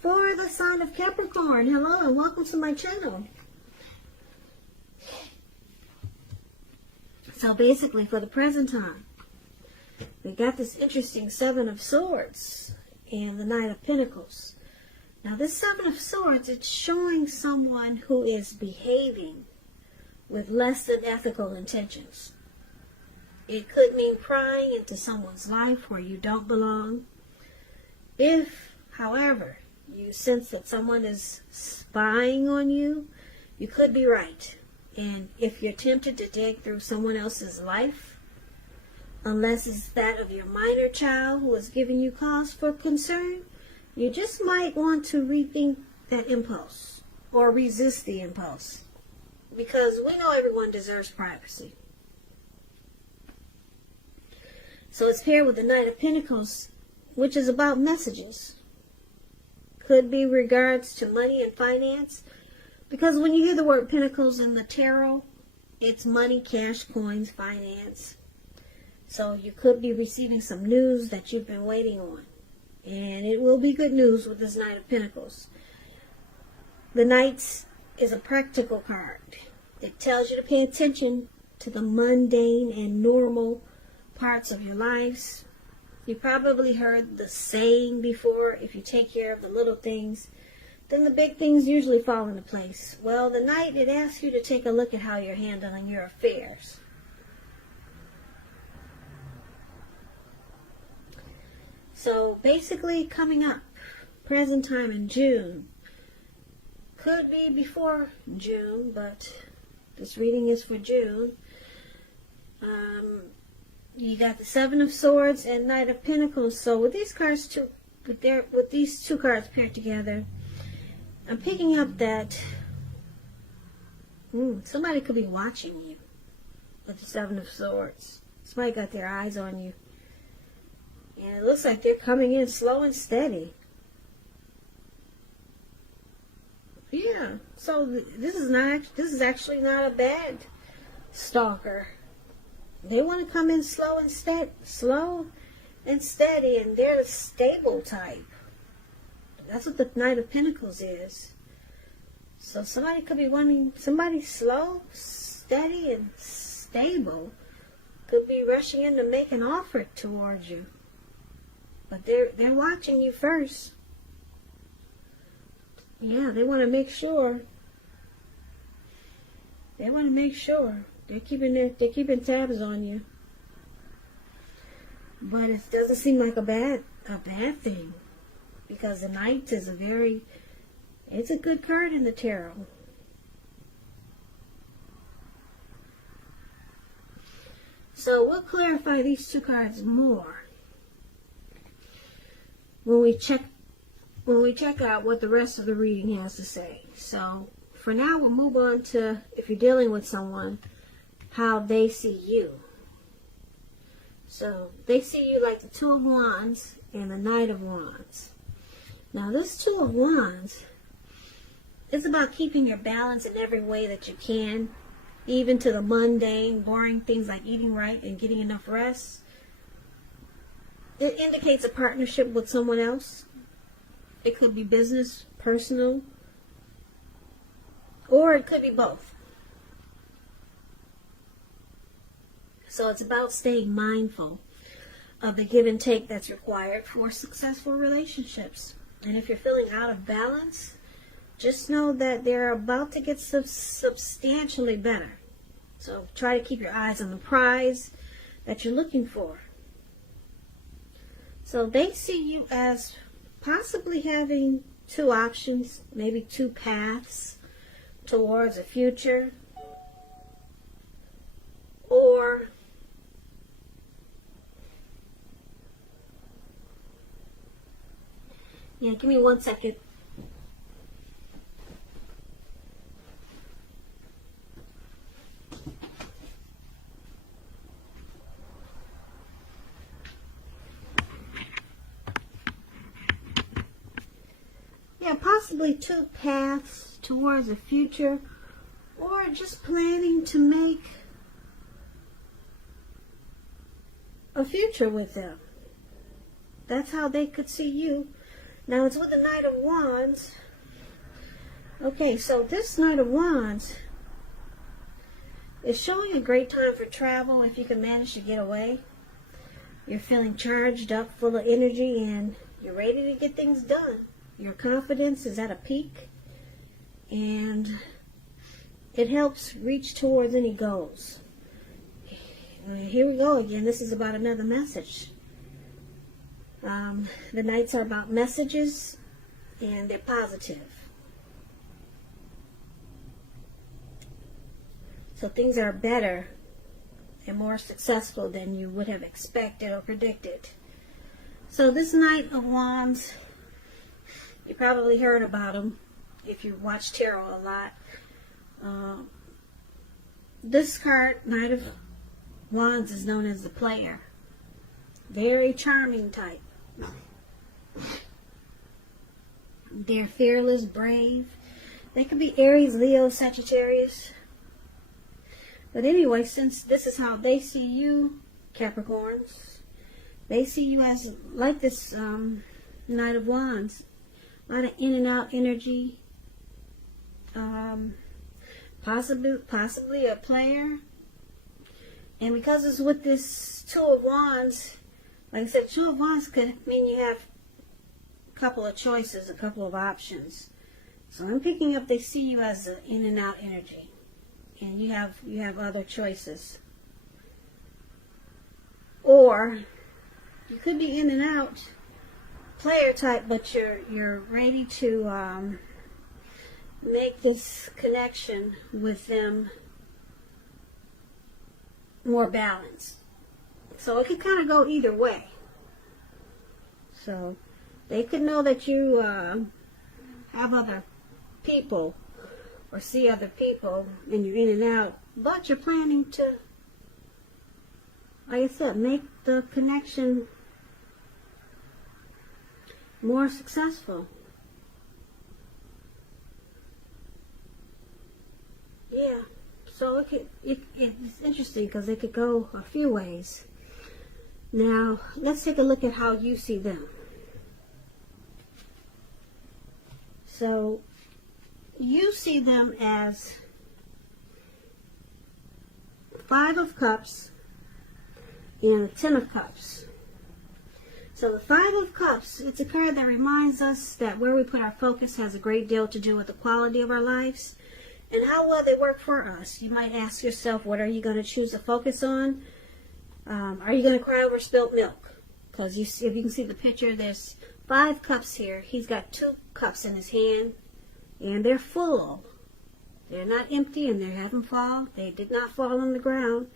for the sign of Capricorn. Hello and welcome to my channel. So basically, for the present time, we got this interesting Seven of Swords and the Knight of Pentacles. Now this Seven of Swords, it's showing someone who is behaving with less than ethical intentions. It could mean prying into someone's life where you don't belong. If, however, you sense that someone is spying on you, you could be right. And if you're tempted to dig through someone else's life, unless it's that of your minor child who is giving you cause for concern, you just might want to rethink that impulse or resist the impulse. Because we know everyone deserves privacy. So it's paired with the Knight of Pentacles, which is about messages. Could be regards to money and finance. Because when you hear the word Pentacles in the tarot, it's money, cash, coins, finance. So you could be receiving some news that you've been waiting on. And it will be good news with this Knight of Pentacles. The Knight is a practical card. It tells you to pay attention to the mundane and normal parts of your lives. You probably heard the saying before, if you take care of the little things, then the big things usually fall into place. Well, the Knight, it asks you to take a look at how you're handling your affairs. So basically, coming up, present time in June, could be before June, but this reading is for June. You got the Seven of Swords and Knight of Pentacles. So with these cards, with these two cards paired together, I'm picking up that somebody could be watching you with the Seven of Swords. Somebody got their eyes on you. And it looks like they're coming in slow and steady. Yeah, so this is actually not a bad stalker. They want to come in slow and steady, and they're the stable type. That's what the Knight of Pentacles is. So somebody could be wanting somebody slow, steady, and stable. Could be rushing in to make an offer towards you. But they're watching you first. Yeah, they want to make sure. They want to make sure they're keeping tabs on you. But it doesn't seem like a bad thing, because the Knight is it's a good card in the tarot. So we'll clarify these two cards more when we check out what the rest of the reading has to say. So for now, we'll move on to, if you're dealing with someone, how they see you. So they see you like the Two of Wands and the Knight of Wands. Now this Two of Wands is about keeping your balance in every way that you can, even to the mundane, boring things like eating right and getting enough rest. It indicates a partnership with someone else. It could be business, personal, or it could be both. So it's about staying mindful of the give and take that's required for successful relationships. And if you're feeling out of balance, just know that they're about to get substantially better. So try to keep your eyes on the prize that you're looking for. So they see you as possibly having two options, maybe two paths towards a future, or give me 1 second. Possibly two paths towards a future, or just planning to make a future with them. That's how they could see you. Now it's with the Knight of Wands. Okay, so this Knight of Wands is showing a great time for travel if you can manage to get away. You're feeling charged up, full of energy, and you're ready to get things done. Your confidence is at a peak, and it helps reach towards any goals. Here we go again. This is about another message. The nights are about messages, and they're positive. So things are better and more successful than you would have expected or predicted. So this Knight of Wands, you probably heard about him if you watch tarot a lot. This card, Knight of Wands, is known as the player. Very charming type. They're fearless, brave. They can be Aries, Leo, Sagittarius. But anyway, since this is how they see you, Capricorns, they see you as like this Knight of Wands. A lot of in and out energy. Possibly a player. And because it's with this Two of Wands, like I said, Two of Wands could mean you have a couple of choices, a couple of options. So I'm picking up they see you as an in and out energy. And you have other choices. Or you could be in and out player type, but you're ready to make this connection with them more balanced. So it could kind of go either way. So they could know that you have other people or see other people and you're in and out, but you're planning to, like I said, make the connection more successful. Yeah, so it's interesting because it could go a few ways. Now, let's take a look at how you see them. So, you see them as Five of Cups and a Ten of Cups. So the Five of Cups, it's a card that reminds us that where we put our focus has a great deal to do with the quality of our lives and how well they work for us. You might ask yourself, what are you going to choose to focus on? Are you going to cry over spilt milk? Because if you can see the picture, there's 5 cups here. He's got 2 cups in his hand. And they're full. They're not empty and they haven't fallen. They did not fall on the ground.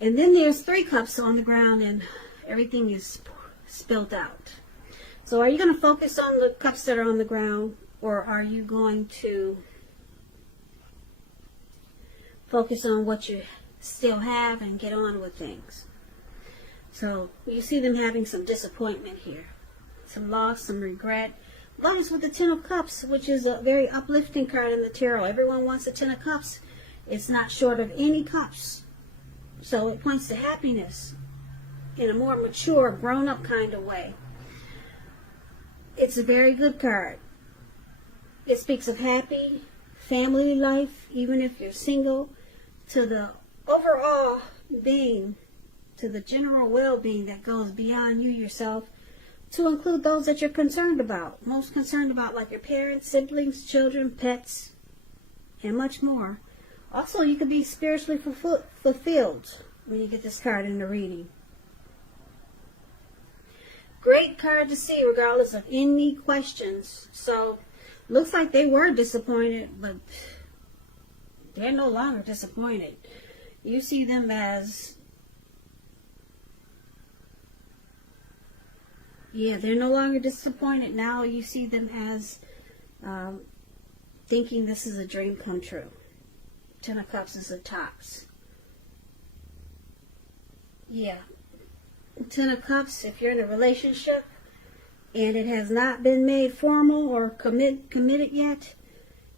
And then there's 3 cups on the ground and everything is spilled out. So are you going to focus on the cups that are on the ground, or are you going to focus on what you still have and get on with things? So you see them having some disappointment here. Some loss, some regret. But it's with the Ten of Cups, which is a very uplifting card in the tarot. Everyone wants a Ten of Cups. It's not short of any cups. So it points to happiness in a more mature, grown-up kind of way. It's a very good card. It speaks of happy family life, even if you're single, to the overall being, to the general well-being that goes beyond you yourself, to include those that you're concerned about. Most concerned about, like your parents, siblings, children, pets, and much more. Also, you could be spiritually fulfilled when you get this card in the reading. Great card to see regardless of any questions. So, looks like they were disappointed, but they're no longer disappointed. You see them as, yeah, they're no longer disappointed. Now you see them as thinking this is a dream come true. Ten of Cups is the tops. Yeah. Ten of Cups, if you're in a relationship and it has not been made formal or committed yet,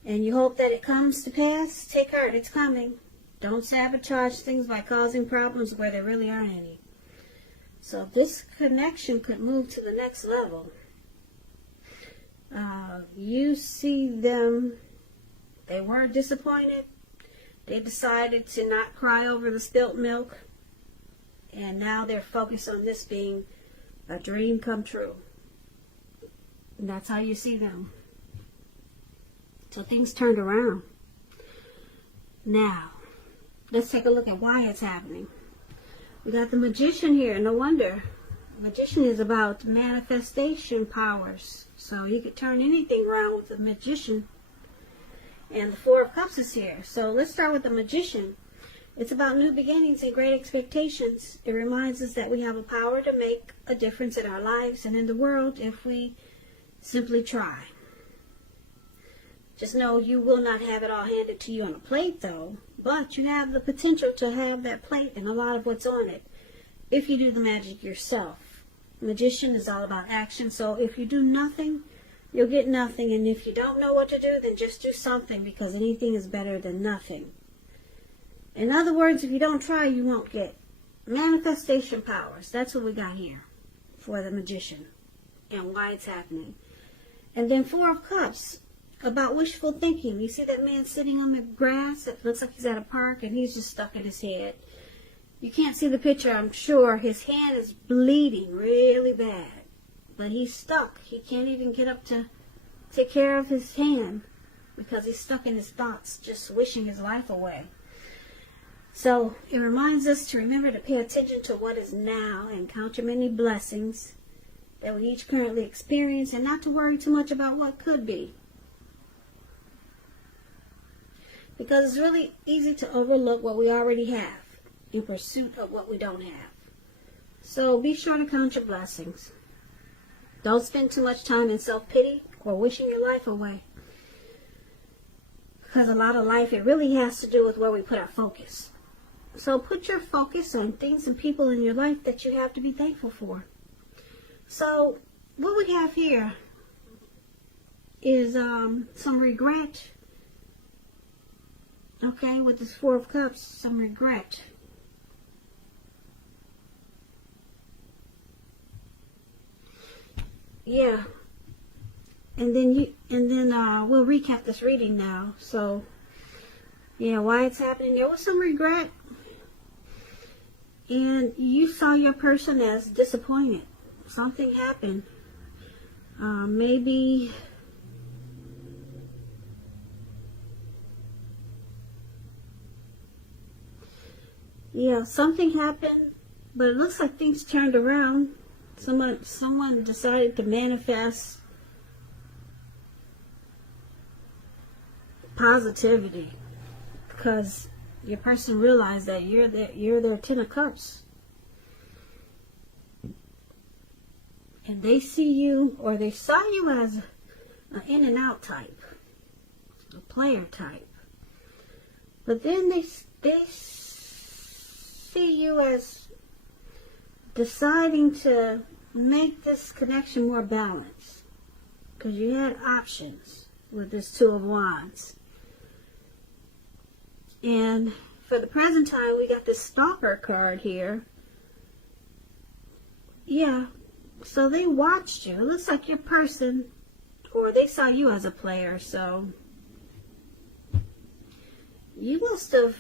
and you hope that it comes to pass, take heart, it's coming. Don't sabotage things by causing problems where there really aren't any. So this connection could move to the next level. You see them, they were disappointed. They decided to not cry over the spilt milk. And now they're focused on this being a dream come true. And that's how you see them. So things turned around. Now, let's take a look at why it's happening. We got the Magician here. No wonder. Magician is about manifestation powers. So you could turn anything around with the Magician. And the Four of Cups is here. So let's start with the Magician. It's about new beginnings and great expectations. It reminds us that we have a power to make a difference in our lives and in the world if we simply try. Just know you will not have it all handed to you on a plate, though. But you have the potential to have that plate and a lot of what's on it if you do the magic yourself. Magician is all about action. So if you do nothing, you'll get nothing. And if you don't know what to do, then just do something, because anything is better than nothing. In other words, if you don't try, you won't get. Manifestation powers. That's what we got here for the Magician and why it's happening. And then Four of Cups, about wishful thinking. You see that man sitting on the grass? It looks like he's at a park and he's just stuck in his head. You can't see the picture, I'm sure. His hand is bleeding really bad. But he's stuck. He can't even get up to take care of his hand because he's stuck in his thoughts, just wishing his life away. So it reminds us to remember to pay attention to what is now and count your many blessings that we each currently experience, and not to worry too much about what could be. Because it's really easy to overlook what we already have in pursuit of what we don't have. So be sure to count your blessings. Don't spend too much time in self-pity or wishing your life away. Because a lot of life, it really has to do with where we put our focus. So put your focus on things and people in your life that you have to be thankful for. So what we have here is some regret. Okay, with this Four of Cups, some regret. Yeah. And then we'll recap this reading now. So yeah, why it's happening. There was some regret. And you saw your person as disappointed. Something happened. Maybe yeah, something happened, but it looks like things turned around. Someone decided to manifest positivity because your person realized that you're their Ten of Cups. And they see you, or they saw you as an in and out type, a player type. But then they see you as deciding to make this connection more balanced. Because you had options with this Two of Wands. And for the present time, we got this Stalker card here. Yeah. So they watched you. It looks like your person, or they saw you as a player, so you must have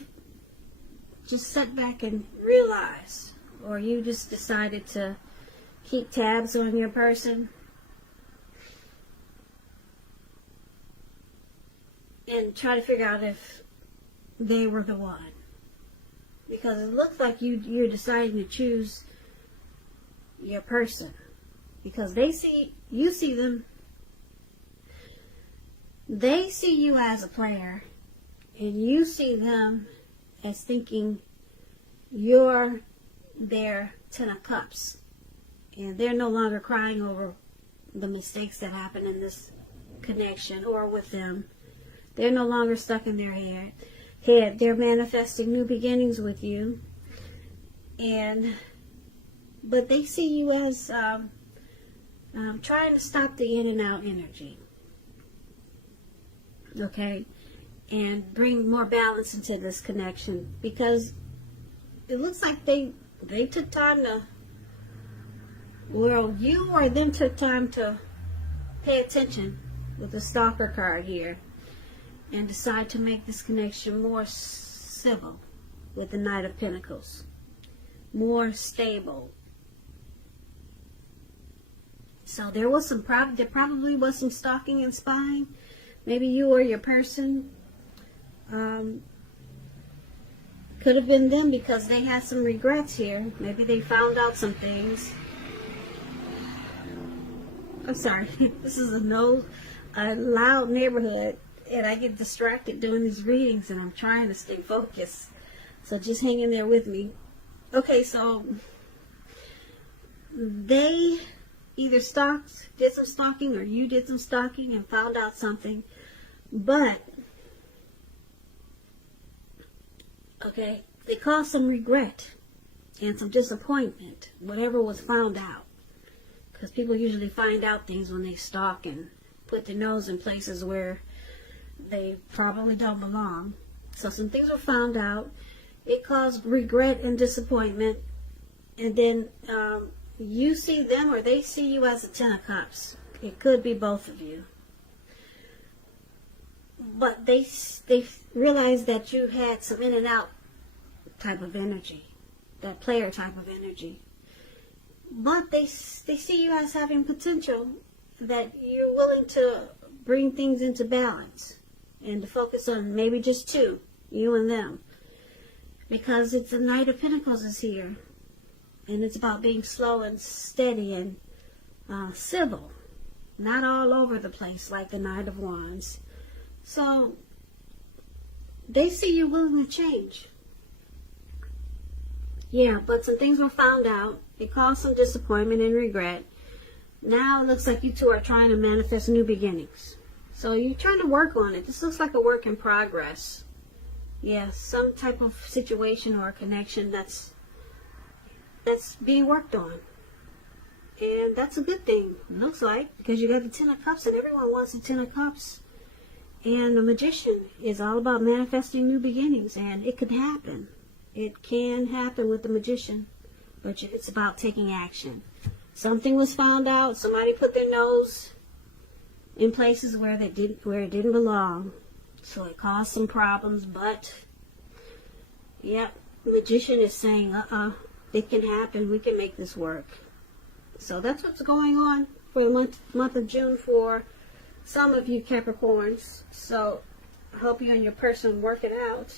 just sat back and realized, or you just decided to keep tabs on your person and try to figure out if they were the one. Because it looks like you're deciding to choose your person. Because they see them, they see you as a player, and you see them as thinking you're their Ten of Cups. And they're no longer crying over the mistakes that happened in this connection or with them. They're no longer stuck in their head. They're manifesting new beginnings with you. But they see you as trying to stop the in and out energy. Okay? And bring more balance into this connection. Because it looks like they took time to, well, you or them took time to pay attention with the stalker card here and decide to make this connection more civil with the Knight of Pentacles, more stable. So there probably was some stalking and spying. Maybe you or your person. Could have been them because they had some regrets here. Maybe they found out some things. I'm sorry. This is a loud neighborhood, and I get distracted doing these readings, and I'm trying to stay focused. So just hang in there with me. Okay, so they either did some stalking, or you did some stalking and found out something. But, okay, they caused some regret and some disappointment, whatever was found out. Because people usually find out things when they stalk and put their nose in places where they probably don't belong. So some things were found out. It caused regret and disappointment. And then you see them or they see you as a Ten of Cups. It could be both of you. But they realized that you had some in and out type of energy. That player type of energy. But they see you as having potential, that you're willing to bring things into balance and to focus on maybe just two, you and them. Because it's the Knight of Pentacles is here. And it's about being slow and steady and civil. Not all over the place like the Knight of Wands. So, they see you willing to change. Yeah, but some things were found out. It caused some disappointment and regret. Now it looks like you two are trying to manifest new beginnings. So you're trying to work on it. This looks like a work in progress. Yeah, some type of situation or connection that's being worked on. And that's a good thing, it looks like, because you got the Ten of Cups and everyone wants the Ten of Cups. And the Magician is all about manifesting new beginnings, and it could happen. It can happen with the Magician, but it's about taking action. Something was found out. Somebody put their nose in places where it didn't belong, so it caused some problems. But yep, the Magician is saying, it can happen. We can make this work. So that's what's going on for the month of June for some of you Capricorns. So I hope you and your person work it out.